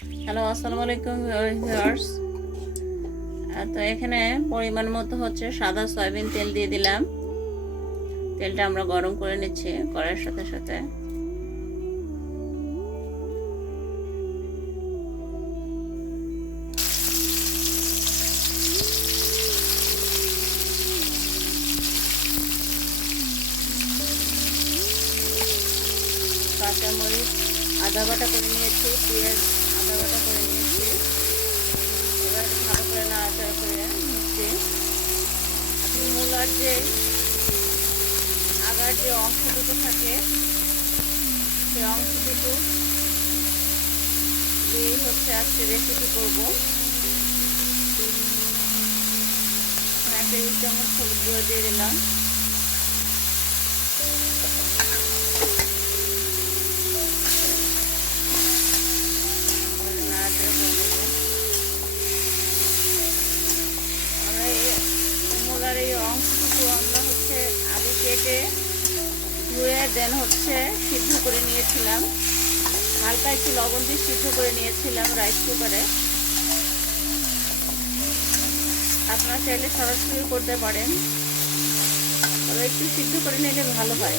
Hello আসসালামু আলাইকুম viewers তো এখানে পরিমাণ মতো হচ্ছে সাদা সয়াবিন তেল দিয়ে দিলাম। তেলটা আমরা গরম করে নিচ্ছি কড়াইয়ের সাথে সাথে। কাঁচামরিচ, আদা বাটা করে নিয়েছি, পেঁয়াজ আদা করে নিয়েছি এবার ভালো করে নাড়াচাড়া করে নিচ্ছি। মূলার যে আগার যে অংশটুকু থাকে, সেই অংশটুকু দিয়েই হচ্ছে আজকে রেসিপি করব একটা এক চামচ হলুদ গুঁড়ো দিয়ে দিলাম করে নিয়েছিলাম। হালকা একটু লবণ দিয়ে সিদ্ধ করে নিয়েছিলাম রাইস কুকারে আপনারা চাইলে সরাসরি করতে পারেন। তবে একটু সিদ্ধ করে নিলে ভালো হয়।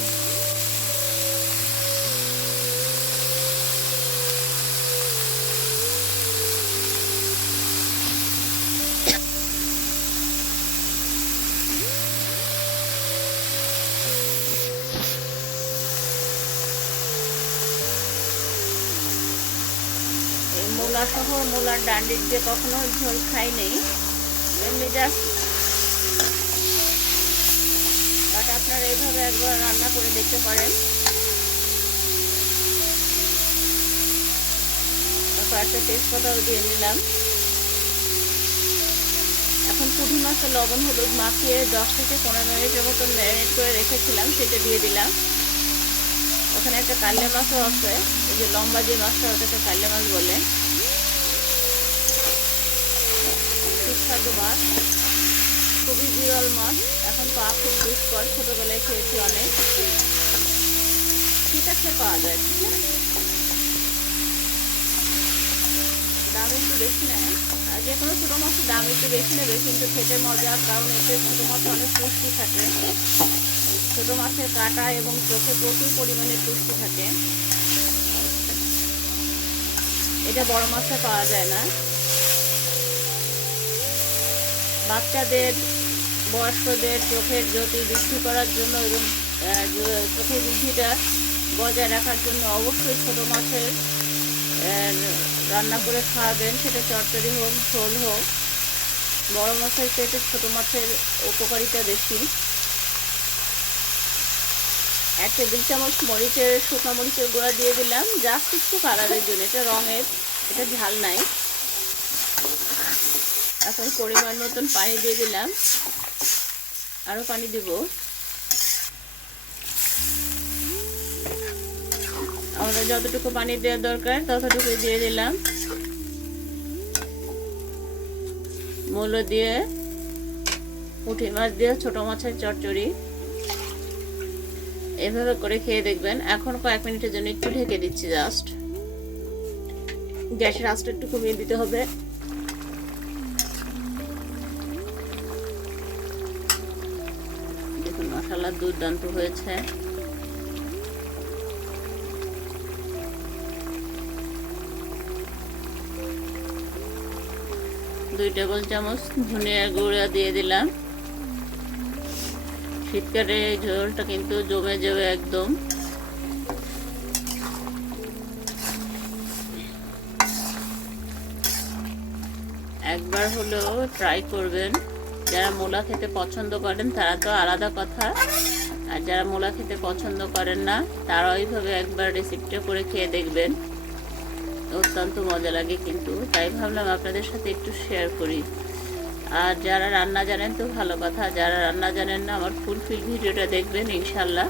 মূলা সহ মূলার ডান্ডির দিয়ে কখনো ঝোল খাই নেই। এমনি জাস্ট বাট আপনারা এইভাবে একবার রান্না করে দেখতে পারেন। একটা তেজপাতাও দিয়ে নিলাম। এখন পুঁটি মাছের লবণ, হলুদ মাখিয়ে দশ থেকে পনেরো মিনিটের মতো ম্যারিনেট করে রেখেছিলাম, সেটা দিয়ে দিলাম। ওখানে একটা কাল্লে মাছও আছে। যে লম্বা যে মাছটা, ওটাকে কাল্লে মাছ বলে। সুস্বাদু মাছ। খুবই বিরল মাছ। এখন পাওয়া খুব দুষ্কর। ছোটোবেলায় খেয়েছি অনেক। ঠিক আছে, পাওয়া যায়, ঠিক দাম একটু বেশি নেয়। আর যে কোনো ছোটো মাছের দাম একটু বেশি নেবে, কিন্তু খেতে মজা, কারণ এতে ছোটো মাছে অনেক পুষ্টি থাকে। ছোট মাছের কাটা এবং চোখে প্রচুর পরিমাণে পুষ্টি থাকে। এটা বড় মাছে পাওয়া যায় না। বাচ্চাদের, বয়স্কদের চোখের জ্যোতি বৃদ্ধি করার জন্য এবং চোখের বৃদ্ধিটা বজায় রাখার জন্য অবশ্যই ছোট মাছের রান্না করে খাওয়াবেন। সেটা চচ্চড়ি হোক, ঝোল হোক। বড় মাছের চেয়ে ছোট মাছের উপকারিতা বেশি। এক টেবিল চামচ মরিচের, শুকনো মরিচের গুঁড়া দিয়ে দিলাম। জাস্ট একটু কালারের জন্য। এটা রঙের, এটা ঝাল নাই। এখন পরিমাণ মতন পানি দিয়ে দিলাম। আরও পানি দেব। আমরা যতটুকু পানি দেওয়ার দরকার ততটুকু দিয়ে দিলাম। মূলো দিয়ে, পুঁটি মাছ দিয়ে, ছোট মাছের চচ্চড়ি। এভাবে করে খেয়ে দেখবেন। এখন কয়েক মিনিটের জন্য একটু ঢেকে দিচ্ছি জাস্ট গ্যাসের আঁচটা একটু কমিয়ে দিতে হবে। দেখুন মশলা দুর্দান্ত হয়েছে। দুই টেবিল চামচ ধনিয়া গুঁড়া দিয়ে দিলাম। শীতকালে ঝোলটা কিন্তু জমে যাবে একদম। একবার হলেও ট্রাই করবেন। যারা মোলা খেতে পছন্দ করেন, তারা তো আলাদা কথা। আর যারা মোলা খেতে পছন্দ করেন না, তারা ওইভাবে একবার রেসিপিটা করে খেয়ে দেখবেন। অত্যন্ত মজা লাগে কিন্তু। তাই ভাবলাম আপনাদের সাথে একটু শেয়ার করি। আর যারা রান্না জানেন তো ভালো কথা, যারা রান্না জানেন না, আমার ফুলফিল ভিডিওটা দেখবেন ইনশাল্লাহ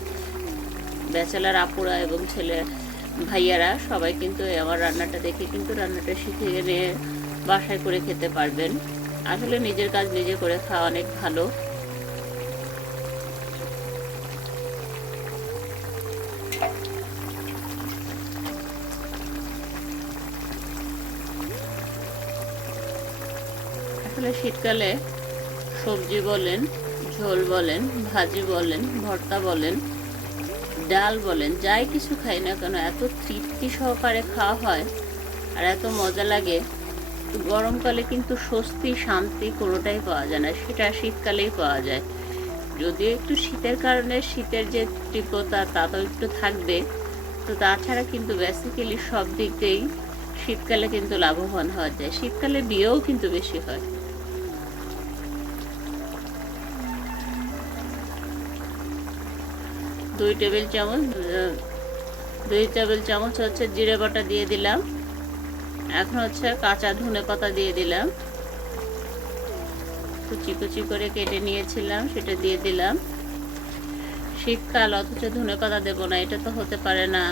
ব্যাচেলার আপুরা এবং ছেলে ভাইয়ারা সবাই কিন্তু আমার রান্নাটা দেখে কিন্তু রান্নাটা শিখে গেলে বাসায় করে খেতে পারবেন। আসলে নিজের কাজ নিজে করে খাওয়া অনেক ভালো। শীতকালে সবজি বলেন, ঝোল বলেন, ভাজি বলেন, ভর্তা বলেন, ডাল বলেন, যাই কিছু খাই না কেন, এত তৃপ্তি সহকারে খাওয়া হয় আর এত মজা লাগে গরমকালে কিন্তু স্বস্তি, শান্তি কোনোটাই পাওয়া যায় না, সেটা শীতকালেই পাওয়া যায়। যদিও একটু শীতের কারণে শীতের যে তীব্রতা, তা তো একটু থাকবে, তো তাছাড়া কিন্তু বেসিক্যালি সব দিক দিয়েই শীতকালে কিন্তু লাভবান হওয়া যায়, শীতকালে বিয়েও কিন্তু বেশি হয়। দুই টেবিল চামচ দুই টেবিল চামচ হচ্ছে জিরে বাটা দিয়ে দিলাম। এখন হচ্ছে কাঁচা ধনে পাতা দিয়ে দিলাম। কুচি কুচি করে কেটে নিয়েছিলাম, সেটা দিয়ে দিলাম। শীতকাল, অথচ ধনে পাতা দেবো না, এটা তো হতে পারে না।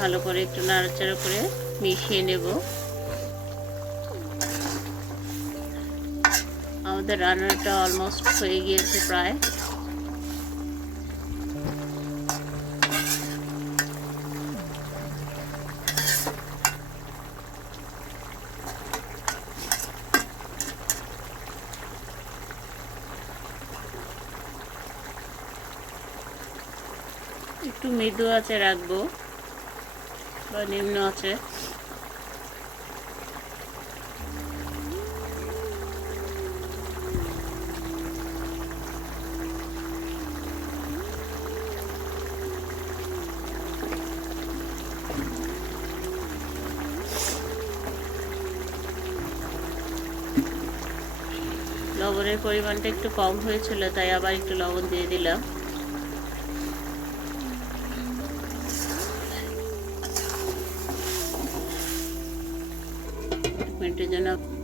ভালো করে একটু নাড়াচাড়া করে মিশিয়ে নেব। আমাদের রান্নাটা অলমোস্ট হয়ে গিয়েছে প্রায়। একটু মৃদু আছে রাখব। নিম্ন আছে। লবণের পরিমাণটা একটু কম হয়েছিল তাই আবার একটু লবণ দিয়ে দিলাম। এক মিনিটের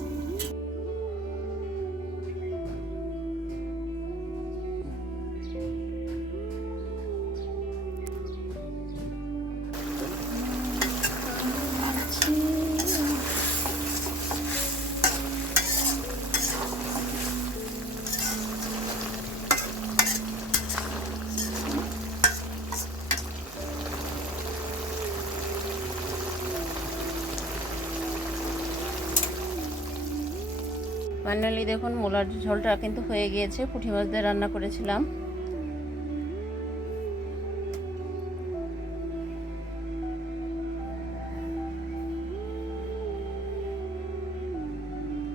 ফাইনালি দেখুন, মোলার ঝোলটা কিন্তু হয়ে গিয়েছে। পুঁটি মাছ দিয়ে রান্না করেছিলাম।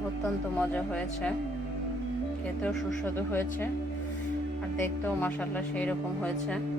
অত্যন্ত মজা হয়েছে। খেতেও সুস্বাদু হয়েছে। আর দেখতেও মাসাল্লাহ সেই রকম হয়েছে।